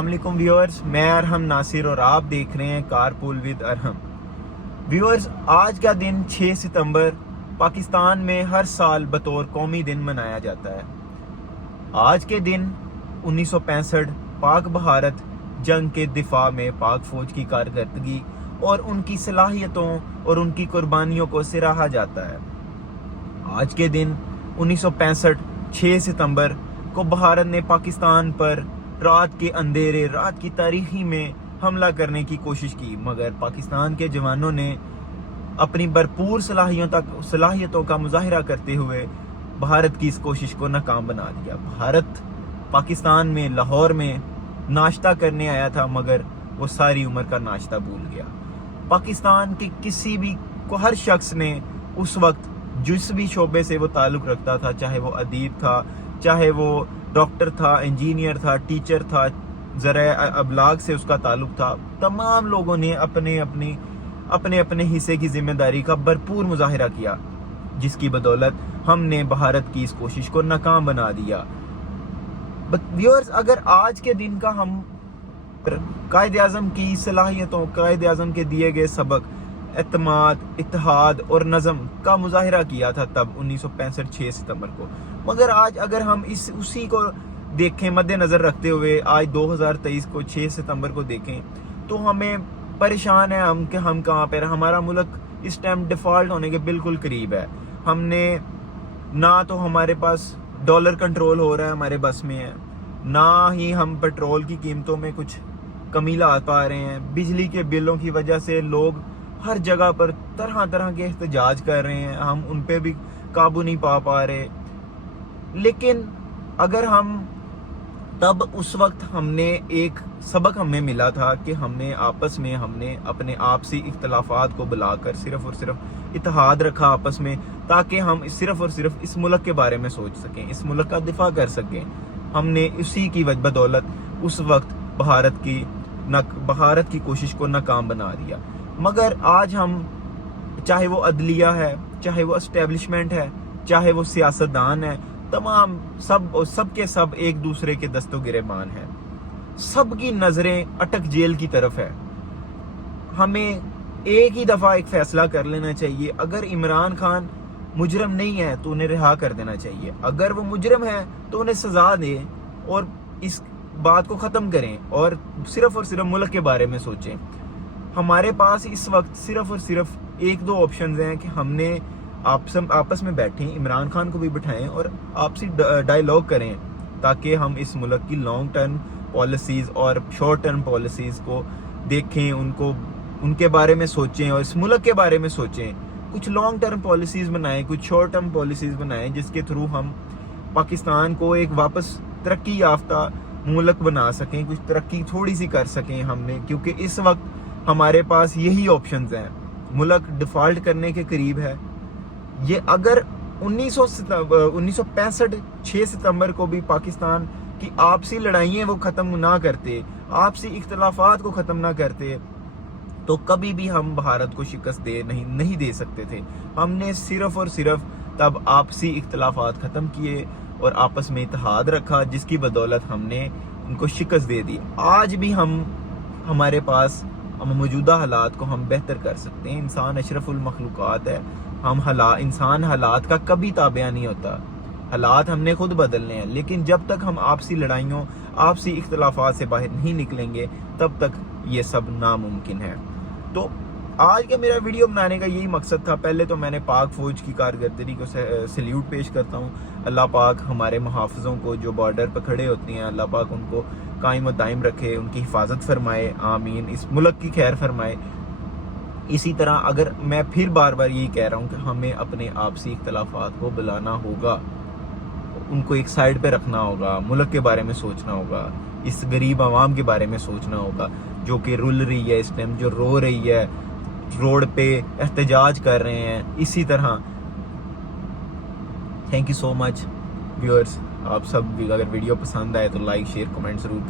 अस्सलाम वालेकुम व्यूअर्स, मैं अरहम नासिर और आप देख रहे हैं कारपूल विद अरहम। व्यूअर्स, आज का दिन 6 सितंबर पाकिस्तान में हर साल बतौर कौमी दिन मनाया जाता है। आज के दिन 1965 पाक भारत जंग के दिफा में पाक फौज की कारकर्दगी और उनकी सलाहियतों और उनकी कुर्बानियों को सराहा जाता है। आज के दिन 1965 6 सितंबर को भारत ने पाकिस्तान पर रात के अंधेरे, रात की तारीखी में हमला करने की कोशिश की, मगर पाकिस्तान के जवानों ने अपनी भरपूर सलाहियतों का मुजाहिरा करते हुए भारत की इस कोशिश को नाकाम बना दिया। भारत पाकिस्तान में लाहौर में नाश्ता करने आया था, मगर वो सारी उम्र का नाश्ता भूल गया। पाकिस्तान के किसी भी हर शख्स ने उस वक्त जिस भी शोबे से वो ताल्लुक़ रखता था, चाहे वो अदीब था, चाहे वो डॉक्टर था, इंजीनियर था, टीचर था, ज़रा अबलाग से उसका ताल्लुक़ था, तमाम लोगों ने अपने अपने हिस्से की जिम्मेदारी का भरपूर मुजाहिरा किया, जिसकी बदौलत हमने भारत की इस कोशिश को नाकाम बना दिया। व्यूअर्स, अगर आज के दिन का हम कायद-ए-आज़म की सलाहियतों, कायद-ए-आज़म के दिए गए सबक एतमाद, इत्तेहाद और नज़म का मुजाहिरा किया था तब 1965 6 सितंबर को, मगर आज अगर हम उसी को देखें, मद्देनज़र रखते हुए आज 2023 को 6 सितंबर को देखें, तो हमें परेशान है हम कि हम कहाँ पर। हमारा मुल्क इस टाइम डिफ़ॉल्ट होने के बिल्कुल करीब है। हमने ना तो हमारे पास डॉलर कंट्रोल हो रहा है, हमारे बस में है, ना ही हम पेट्रोल की कीमतों में कुछ कमी ला पा रहे हैं। बिजली के बिलों की वजह से लोग हर जगह पर तरह तरह के एहतजाज कर रहे हैं, हम उन पे भी काबू नहीं पा रहे। लेकिन अगर हम तब उस वक्त हमने एक सबक हमें मिला था कि हमने अपने आपसी इख्तलाफात को बुलाकर सिर्फ और सिर्फ इत्तेहाद रखा आपस में, ताकि हम सिर्फ और सिर्फ इस मुल्क के बारे में सोच सकें, इस मुल्क का दिफा कर सकें। हमने उसी की बदौलत उस वक्त भारत की कोशिश को नाकाम बना दिया। मगर आज हम, चाहे वो अदलिया है, चाहे वो एस्टेब्लिशमेंट है, चाहे वो सियासतदान है, तमाम सब के सब एक दूसरे के दस्तों गिरेबान हैं। सबकी नजरें अटक जेल की तरफ है। हमें एक ही दफा एक फैसला कर लेना चाहिए। अगर इमरान खान मुजरम नहीं है तो उन्हें रिहा कर देना चाहिए, अगर वो मुजरम है तो उन्हें सजा दें और इस बात को ख़त्म करें और सिर्फ मुल्क के बारे में सोचें। हमारे पास इस वक्त सिर्फ और सिर्फ एक दो ऑप्शंस हैं कि हमने आपस में बैठें, इमरान खान को भी बिठाएं और आपसी डायलॉग करें, ताकि हम इस मुल्क की लॉन्ग टर्म पॉलिसीज़ और शॉर्ट टर्म पॉलिसीज़ को देखें, उनके बारे में सोचें और इस मुल्क के बारे में सोचें। कुछ लॉन्ग टर्म पॉलिसीज़ बनाएं, कुछ शॉर्ट टर्म पॉलिसीज़ बनाएं, जिसके थ्रू हम पाकिस्तान को एक वापस तरक्की याफ्ता मुल्क बना सकें, कुछ तरक्की थोड़ी सी कर सकें हमने, क्योंकि इस वक्त हमारे पास यही ऑप्शंस हैं। मुल्क डिफ़ॉल्ट करने के करीब है। ये अगर 1965 6 सितंबर को भी पाकिस्तान की आपसी लड़ाइयाँ वो ख़त्म ना करते, आपसी इख्तलाफात को ख़त्म ना करते, तो कभी भी हम भारत को शिकस्त नहीं दे सकते थे। हमने सिर्फ और सिर्फ तब आपसी इख्तलाफात ख़त्म किए और आपस में इत्तेहाद रखा, जिसकी बदौलत हमने उनको शिकस्त दे दी। आज भी हमारे पास मौजूदा हालात को हम बेहतर कर सकते हैं। इंसान अशरफुल मखलूक़ात है। इंसान हालात का कभी ताबिया नहीं होता, हालात हमने खुद बदलने हैं। लेकिन जब तक हम आपसी लड़ाइयों, आपसी इख्तलाफात से बाहर नहीं निकलेंगे, तब तक ये सब नामुमकिन है। तो आज का मेरा वीडियो बनाने का यही मकसद था। पहले तो मैंने पाक फौज की कारकर्दगी को सल्यूट पेश करता हूँ। अल्लाह पाक हमारे मुहाफ़िज़ों को जो बॉर्डर पर खड़े होते हैं, अल्लाह पाक उनको कायम व दायम रखे, उनकी हिफाजत फरमाए, आमीन। इस मुल्क की खैर फरमाए। इसी तरह अगर मैं फिर बार बार यही कह रहा हूँ कि हमें अपने आपसी इख्तलाफात को बुलाना होगा, उनको एक साइड पे रखना होगा, मुल्क के बारे में सोचना होगा, इस गरीब आवाम के बारे में सोचना होगा जो कि रुल रही है इस टाइम, जो रो रही है, रोड पे एहतजाज कर रहे हैं। इसी तरह thank you so much viewers. आप सब अगर वीडियो पसंद आए तो लाइक, शेयर, कमेंट ज़रूर